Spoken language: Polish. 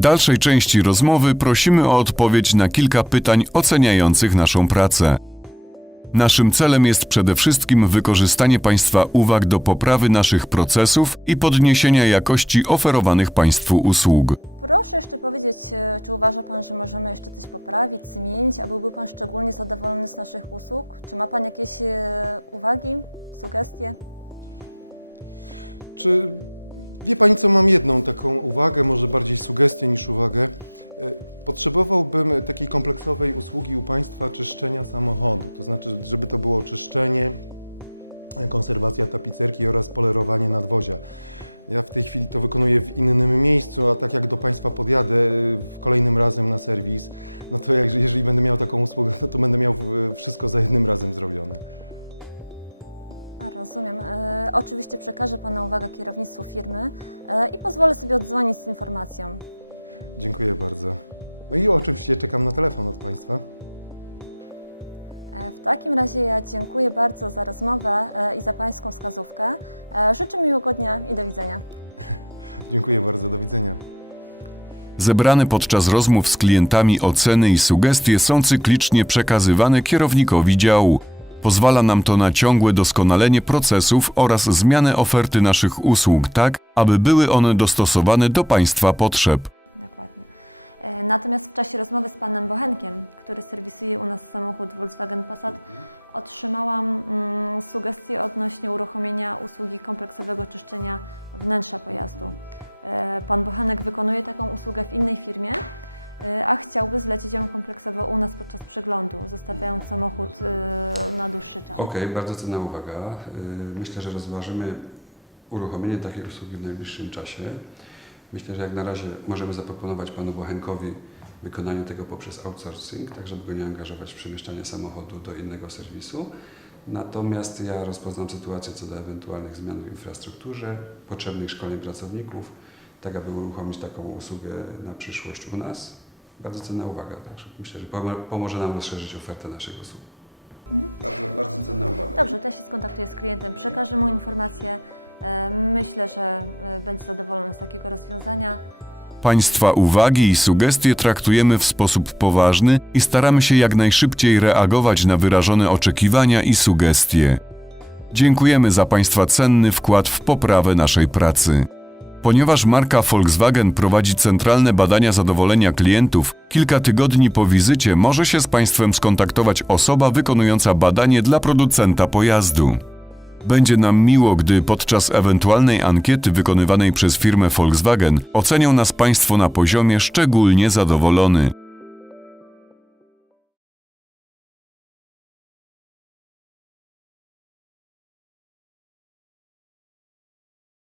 dalszej części rozmowy prosimy o odpowiedź na kilka pytań oceniających naszą pracę. Naszym celem jest przede wszystkim wykorzystanie Państwa uwag do poprawy naszych procesów i podniesienia jakości oferowanych Państwu usług. Zebrane podczas rozmów z klientami oceny i sugestie są cyklicznie przekazywane kierownikowi działu. Pozwala nam to na ciągłe doskonalenie procesów oraz zmianę oferty naszych usług tak, aby były one dostosowane do Państwa potrzeb. Okej, bardzo cenna uwaga. Y, Myślę, że rozważymy uruchomienie takiej usługi w najbliższym czasie. Myślę, że jak na razie możemy zaproponować Panu Błachenkowi wykonanie tego poprzez outsourcing, tak żeby go nie angażować w przemieszczanie samochodu do innego serwisu. Natomiast ja rozpoznam sytuację co do ewentualnych zmian w infrastrukturze, potrzebnych szkoleń pracowników, tak aby uruchomić taką usługę na przyszłość u nas. Bardzo cenna uwaga. Także myślę, że pomo- pomoże nam rozszerzyć ofertę naszych usług. Państwa uwagi i sugestie traktujemy w sposób poważny i staramy się jak najszybciej reagować na wyrażone oczekiwania i sugestie. Dziękujemy za Państwa cenny wkład w poprawę naszej pracy. Ponieważ marka Volkswagen prowadzi centralne badania zadowolenia klientów, kilka tygodni po wizycie może się z Państwem skontaktować osoba wykonująca badanie dla producenta pojazdu. Będzie nam miło, gdy podczas ewentualnej ankiety wykonywanej przez firmę Volkswagen ocenią nas Państwo na poziomie szczególnie zadowolony.